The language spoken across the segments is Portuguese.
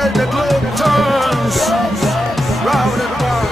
while the globe turns round and round.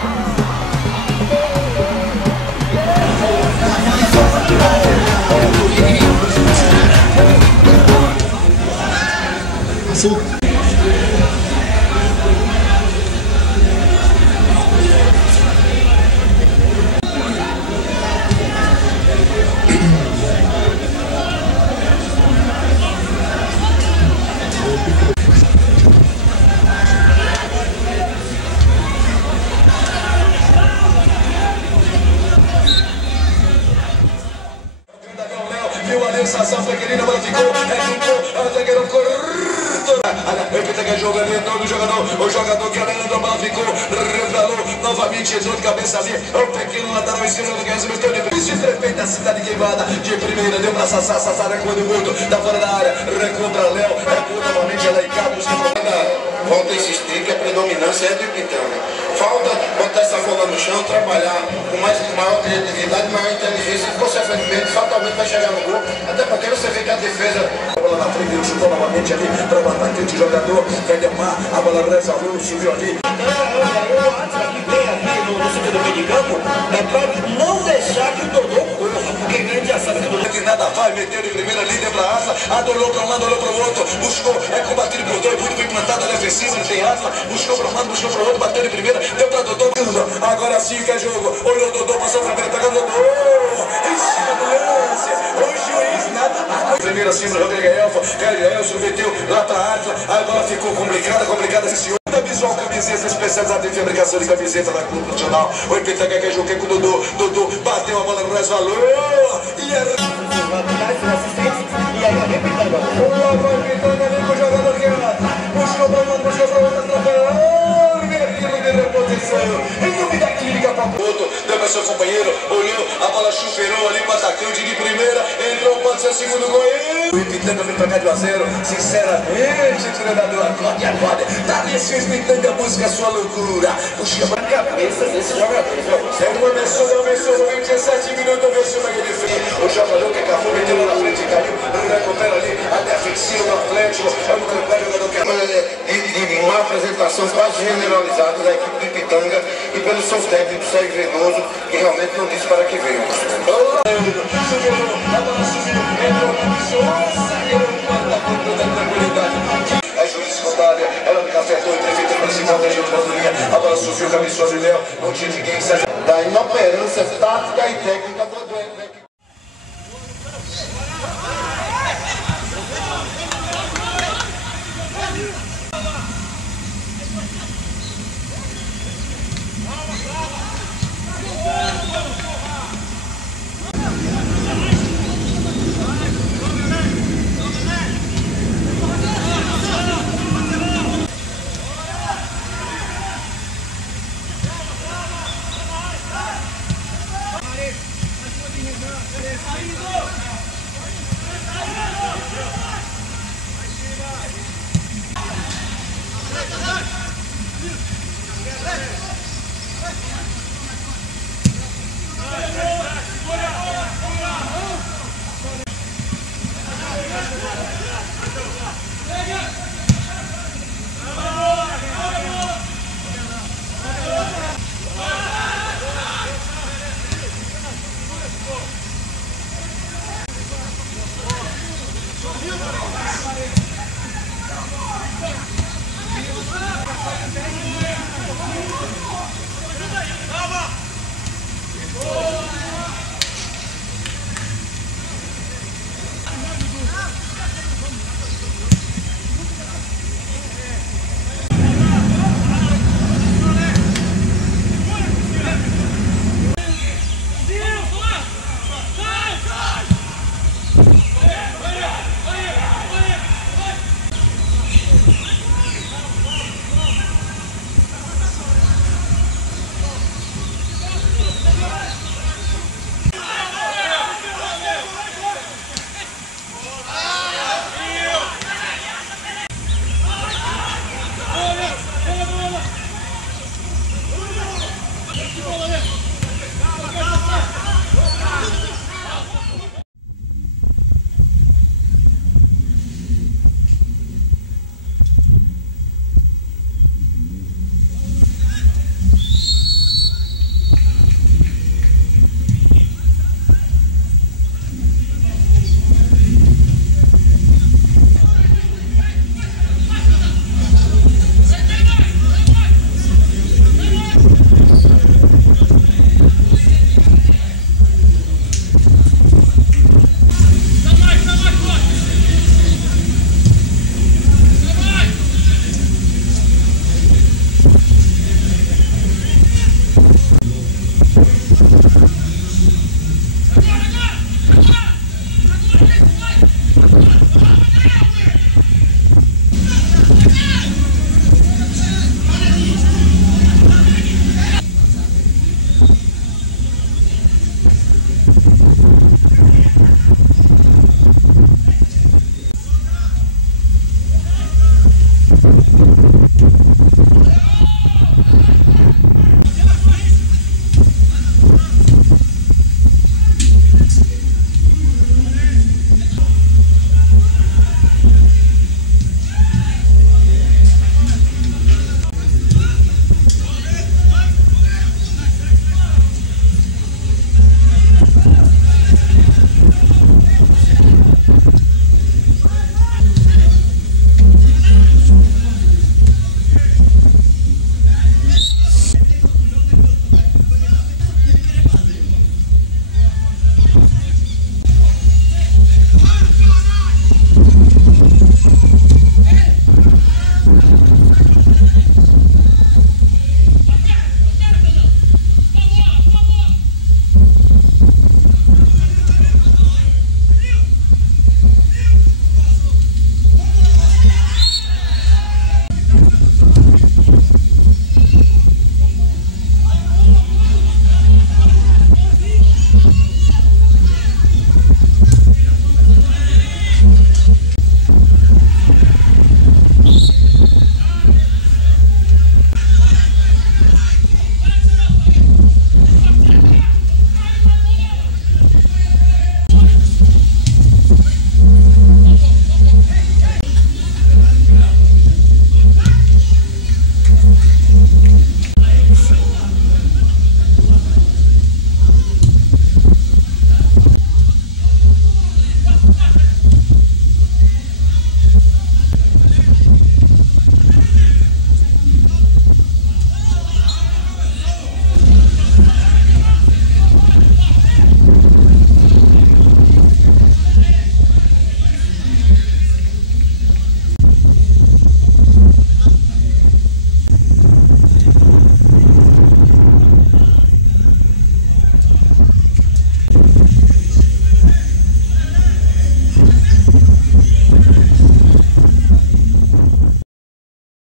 Viu ali o Sassão, foi querendo, a bola ficou, o zagueiro cortou. Repita que é jogo ali, todo jogador, o jogador que além da bola ficou, revelou novamente, entrou de cabeça ali, o pequeno lateral esquerdo do Guedes, meteu de vice prefeito da cidade queimada, de primeira, deu pra Sassá, Sassá recuou do mundo, tá fora da área, recuou pra Léo, recuou novamente, ela e Carlos, volta a insistir que a predominância é do Ipitanga. Falta botar essa bola no chão, trabalhar com maior criatividade, maior inteligência, e consequentemente, fatalmente vai chegar no gol. Até porque você vê que a defesa... A bola na frente, ele chutou novamente ali para o atacante jogador, Valdemar, a bola resolveu, subiu ali. O Atlas que vem aqui no segundo meio de campo é para não deixar que o Dodô corra, porque a gente já sabe que o Dodô... Que nada vai, meteu de primeira líder para a Atlas, adorou para um lado, olhou para o outro, buscou, é combatido por dois, muito bem plantado, ele é ofensivo, ele tem Atlas, buscou para um lado, buscou para o outro, bateu de primeira, deu para Dodô, agora sim que é jogo, olhou Dodô, passou para a primeira, pegando Dodô, em cima do lance, o juiz nada, primeira cima, Rodrigo Elson meteu lá para a Atlas, a bola ficou complicada, esse senhor. Visual camiseta especializada em fabricação de camiseta da Clube Nacional. O Ipitanga quer jogar com o Dodô bateu a bola no resvalou e é... E aí o Ipitanga. O Ipitanga ali com o jogador que puxou para um, puxou para outro, atrapalhou, guerreiro de reposição. Em nome da clínica Papoto, deu para seu companheiro, olhou, a bola chupeirou ali para o atacante de primeira, entrou, pode ser o segundo gol. O Ipitanga vem pra cá de 1 a 0, sinceramente, treinador, acorde, tá nesse Ipitanga busca a sua loucura. Puxa a cabeça desse jogador. Começou, 27 minutos, venceu na linha de frente. O jogador que acabou, meteu lá na frente, caiu, recupera ali, a defensiva do Atlético, é um jogador que... De uma apresentação quase generalizada da equipe do Ipitanga e pelo seu técnico, Sérgio Venoso, que realmente não disse para que veio. Subiu, a bola subiu, entrou, a juiz contária, ela me acertou e prefeito principal da gente a bola subiu, cabeçou de Léo, não tinha ninguém. Da inoperância tática e técnica